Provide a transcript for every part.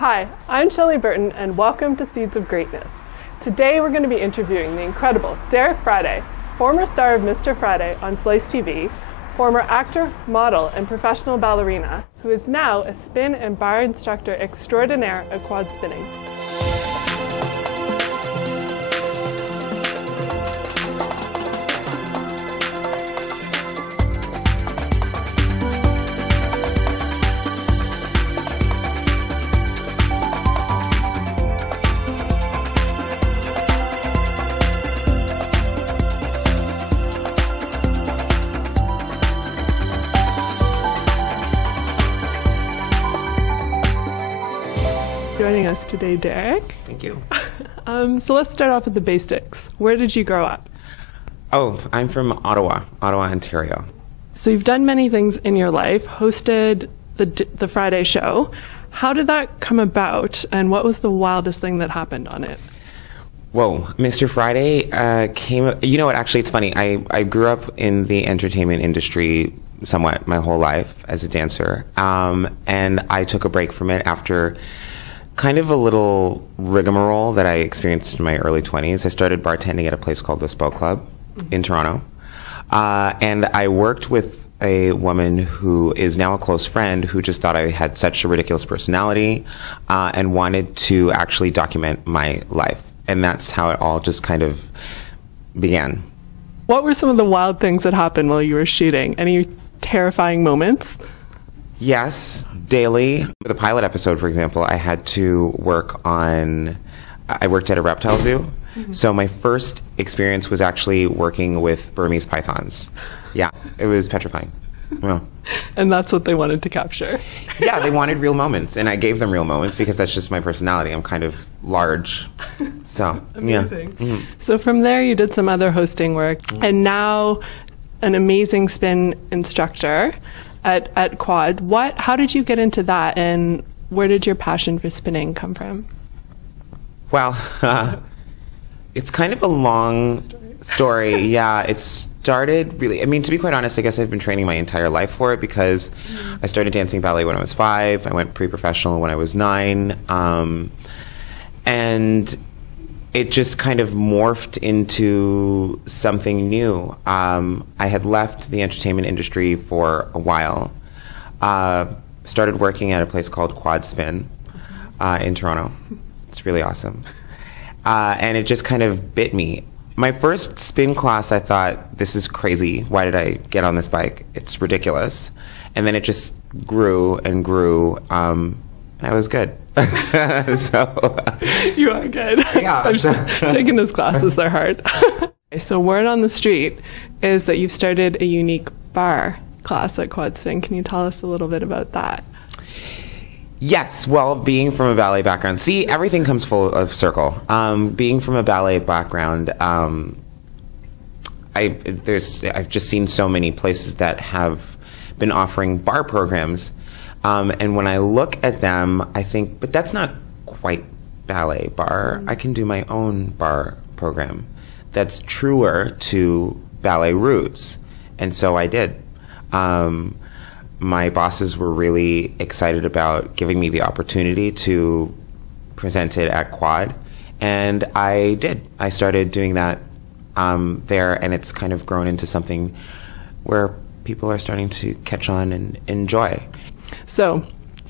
Hi, I'm Shelly Burton and welcome to Seeds of Greatness. Today we're going to be interviewing the incredible Derek Friday, former star of Mr. Friday on Slice TV, former actor, model, and professional ballerina, who is now a spin and barre instructor extraordinaire at quad spinning. Joining us today, Derek. Thank you. So let's start off with the basics. Where did you grow up? Oh, I'm from Ottawa, Ontario. So you've done many things in your life, hosted the Friday show. How did that come about, and what was the wildest thing that happened on it? Whoa, Mr. Friday came, you know what, actually it's funny. I grew up in the entertainment industry somewhat my whole life as a dancer, and I took a break from it after kind of a little rigmarole that I experienced in my early 20s. I started bartending at a place called the Spoke Club in Toronto. And I worked with a woman who is now a close friend who just thought I had such a ridiculous personality and wanted to actually document my life. And that's how it all just kind of began. What were some of the wild things that happened while you were shooting? Any terrifying moments? Yes, daily. The pilot episode, for example, I had to work on, I worked at a reptile zoo. Mm-hmm. So my first experience was actually working with Burmese pythons. Yeah, it was petrifying. Yeah. And that's what they wanted to capture. Yeah, they wanted real moments, and I gave them real moments because that's just my personality. I'm kind of large. So, amazing. Yeah. Mm-hmm. So from there, you did some other hosting work, and now an amazing spin instructor at Quad. How did you get into that, and where did your passion for spinning come from? Well, it's kind of a long story. Yeah, it started really, I mean, to be quite honest, I guess I've been training my entire life for it because I started dancing ballet when I was 5. I went pre-professional when I was 9. And it just kind of morphed into something new. I had left the entertainment industry for a while. Started working at a place called Quad Spin in Toronto. It's really awesome. And it just kind of bit me. My first spin class, I thought, this is crazy. Why did I get on this bike? It's ridiculous. And then it just grew and grew, and I was good. So you are good. Yeah. Taking those classes, they're hard. So word on the street is that you've started a unique barre class at Quad Spin. Can you tell us a little bit about that? Yes, well, being from a ballet background, see, everything comes full of circle. Being from a ballet background, I've just seen so many places that have been offering barre programs, and when I look at them, I think, but that's not quite ballet barre. I can do my own barre program that's truer to ballet roots, and so I did. My bosses were really excited about giving me the opportunity to present it at Quad, and I did. I started doing that there, and it's kind of grown into something where people are starting to catch on and enjoy. So,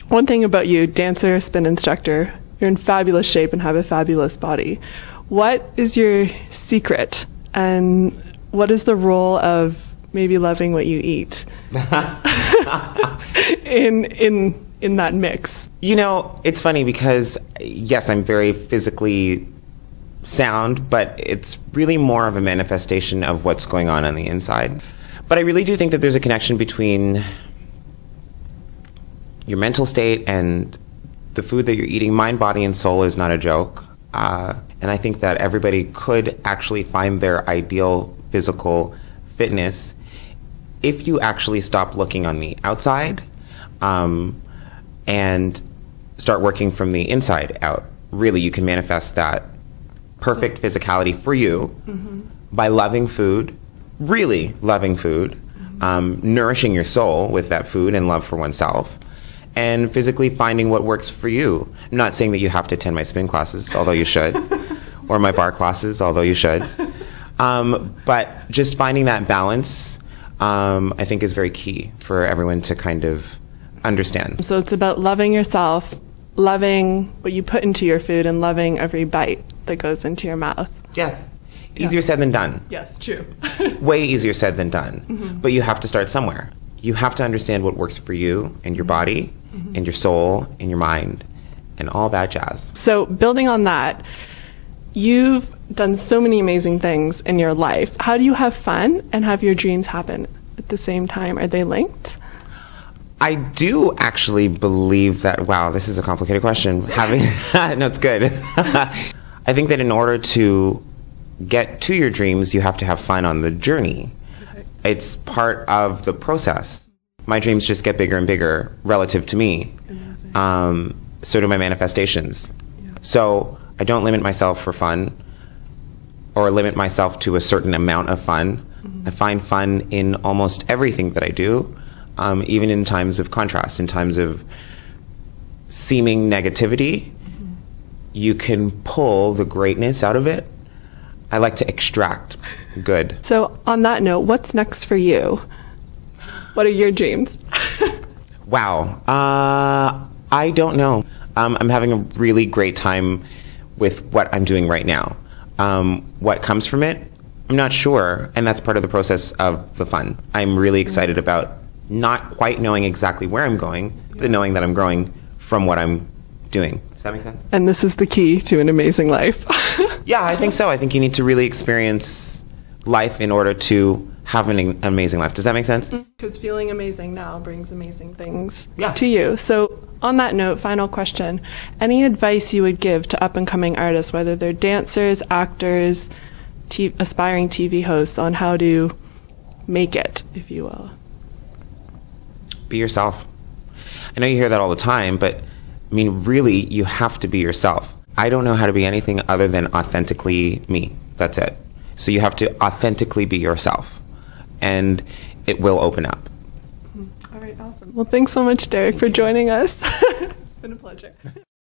one thing about you, dancer, spin instructor, you're in fabulous shape and have a fabulous body. What is your secret, and what is the role of maybe loving what you eat in that mix? You know, it's funny because, yes, I'm very physically sound, but it's really more of a manifestation of what's going on the inside. But I really do think that there's a connection between your mental state and the food that you're eating. Mind, body, and soul is not a joke. And I think that everybody could actually find their ideal physical fitness if you actually stop looking on the outside and start working from the inside out. Really, you can manifest that perfect physicality for you by loving food, really loving food, nourishing your soul with that food and love for oneself, and physically finding what works for you. I'm not saying that you have to attend my spin classes, although you should, or my bar classes, although you should. But just finding that balance, I think, is very key for everyone to kind of understand. So it's about loving yourself, loving what you put into your food, and loving every bite that goes into your mouth. Yes. Easier said than done. Yes, true. Way easier said than done. But you have to start somewhere. You have to understand what works for you and your body and your soul and your mind and all that jazz. So building on that, you've done so many amazing things in your life. How do you have fun and have your dreams happen at the same time? Are they linked? I do actually believe that, wow, this is a complicated question. No, it's good. I think that in order to get to your dreams, you have to have fun on the journey. Okay. It's part of the process. My dreams just get bigger and bigger relative to me. So do my manifestations. Yeah. So I don't limit myself for fun or limit myself to a certain amount of fun. I find fun in almost everything that I do, even in times of contrast, in times of seeming negativity. You can pull the greatness out of it. I like to extract good. So on that note, what's next for you? What are your dreams? Wow. I don't know. I'm having a really great time with what I'm doing right now. What comes from it, I'm not sure. And that's part of the process of the fun. I'm really excited about not quite knowing exactly where I'm going, but knowing that I'm growing from what I'm doing. Does that make sense? And this is the key to an amazing life. Yeah, I think so. I think you need to really experience life in order to have an amazing life. Does that make sense? Because feeling amazing now brings amazing things to you. So on that note, final question. Any advice you would give to up-and-coming artists, whether they're dancers, actors, aspiring TV hosts, on how to make it, if you will? Be yourself. I know you hear that all the time, but I mean, really, you have to be yourself. I don't know how to be anything other than authentically me. That's it. So you have to authentically be yourself, and it will open up. All right, awesome. Well, thanks so much, Derek, for joining us. It's been a pleasure.